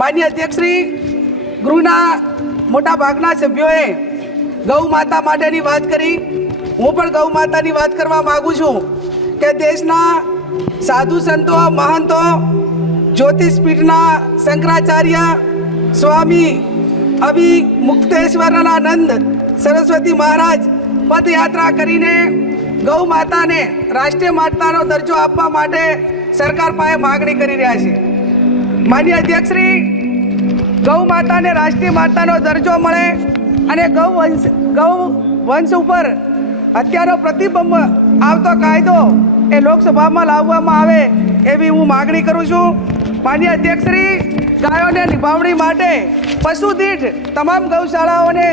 માન્ય અધ્યક્ષશ્રી, ગૃહના મોટા ભાગના સભ્યોએ ગૌ માતા માટેની વાત કરી. હું પણ ગૌ માતાની વાત કરવા માગું છું કે દેશના સાધુ સંતો, મહંતો, જ્યોતિષપીઠના શંકરાચાર્ય સ્વામી અવિમુક્તેશ્વરાનંદ સરસ્વતી મહારાજ પદયાત્રા કરીને ગૌ માતાને રાષ્ટ્રીય માતાનો દરજ્જો આપવા માટે સરકાર પાસે માગણી કરી રહ્યા છે. માન્ય અધ્યક્ષશ્રી, ગૌ માતાને રાષ્ટ્રીય માતાનો દરજ્જો મળે અને ગૌ વંશ ઉપર હત્યાનો પ્રતિબંધ આવતો કાયદો એ લોકસભામાં લાવવામાં આવે એવી હું માગણી કરું છું. માન્ય અધ્યક્ષશ્રી, ગાયોને નિભાવણી માટે પશુ દીઠ તમામ ગૌશાળાઓને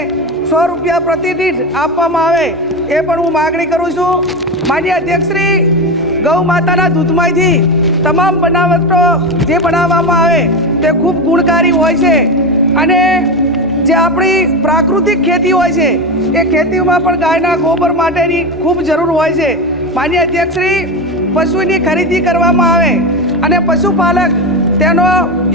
100 રૂપિયા પ્રતિ દીઠ આપવામાં આવે એ પણ હું માગણી કરું છું. માન્ય અધ્યક્ષશ્રી, ગૌ માતાના દૂધમાંથી તમામ બનાવટો જે બનાવવામાં આવે તે ખૂબ ગુણકારી હોય છે અને જે આપણી પ્રાકૃતિક ખેતી હોય છે એ ખેતીમાં પણ ગાયના ગોબર માટેની ખૂબ જરૂર હોય છે. માન્ય અધ્યક્ષશ્રી, પશુની ખરીદી કરવામાં આવે અને પશુપાલક તેનો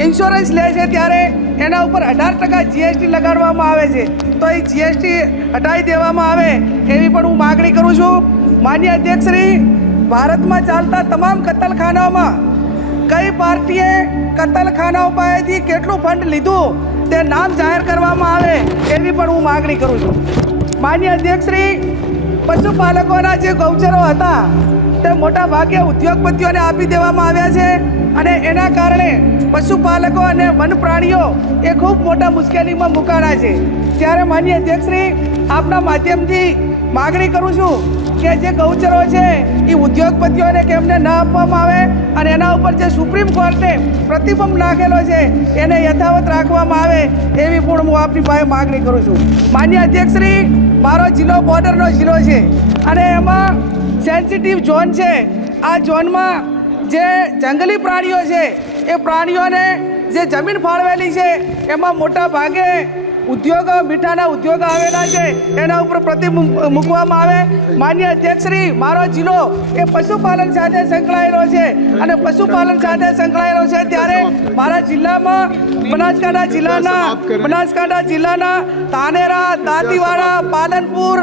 ઇન્સ્યોરન્સ લે છે ત્યારે એના ઉપર 18% GST લગાડવામાં આવે છે. તો એ GST હટાવી દેવામાં આવે એવી પણ હું માગણી કરું છું. માન્ય અધ્યક્ષશ્રી, ભારતમાં ચાલતા તમામ કતલખાનાઓમાં કઈ પાર્ટીએ કતલખાનાઓ પાસેથી કેટલું ફંડ લીધું તે નામ જાહેર કરવામાં આવે એવી પણ હું માગણી કરું છું. માન્ય અધ્યક્ષશ્રી, પશુપાલકોના જે ગૌચરો હતા તે મોટા ભાગે ઉદ્યોગપતિઓને આપી દેવામાં આવ્યા છે અને એના કારણે પશુપાલકો અને વન પ્રાણીઓ એ ખૂબ મોટા મુશ્કેલીમાં મુકાણા છે. ત્યારે માન્ય અધ્યક્ષશ્રી, આપના માધ્યમથી માગણી કરું છું કે જે ગૌચરો છે એ ઉદ્યોગપતિઓને કેમને ન આપવામાં આવે અને એના ઉપર જે સુપ્રીમ કોર્ટે પ્રતિબંધ નાખેલો છે એને યથાવત રાખવામાં આવે એવી પણ હું આપની પાસે માગણી કરું છું. માન્ય અધ્યક્ષશ્રી, મારો જિલ્લો બોર્ડરનો જિલ્લો છે અને એમાં સેન્સિટિવ ઝોન છે. આ ઝોનમાં જે જંગલી પ્રાણીઓ છે એ પ્રાણીઓને જે જમીન ફાળવેલી છે એમાં મોટા ભાગે ઉદ્યોગો, મીઠાના ઉદ્યોગો આવેલા છે, એના ઉપર પ્રતિબંધ મૂકવામાં આવે. માન્ય અધ્યક્ષશ્રી, મારો જિલ્લો એ પશુપાલન સાથે સંકળાયેલો છે અને પશુપાલન સાથે સંકળાયેલો છે ત્યારે મારા જિલ્લામાં બનાસકાંઠા જિલ્લાના ધાનેરા, દાંતીવાડા, પાલનપુર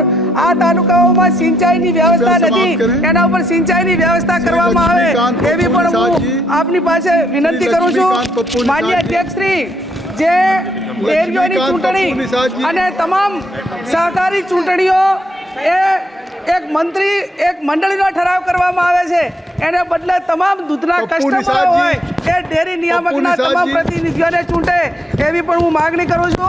આ તાલુકાઓમાં સિંચાઈની વ્યવસ્થા નથી. એના ઉપર સિંચાઈની વ્યવસ્થા કરવામાં આવે એવી પણ હું આપની પાસે વિનંતી કરું છું. માન્ય અધ્યક્ષશ્રી, જે ડેરીઓની ચૂંટણી અને તમામ સહકારી ચૂંટણીઓ એ એક મંડળીનો ઠરાવ કરવામાં આવે છે, એને બદલે તમામ દૂધના કસ્ટમરો હોય એ ડેરી નિયામકના તમામ પ્રતિનિધિઓને ચૂંટે એવી પણ હું માગણી કરું છું.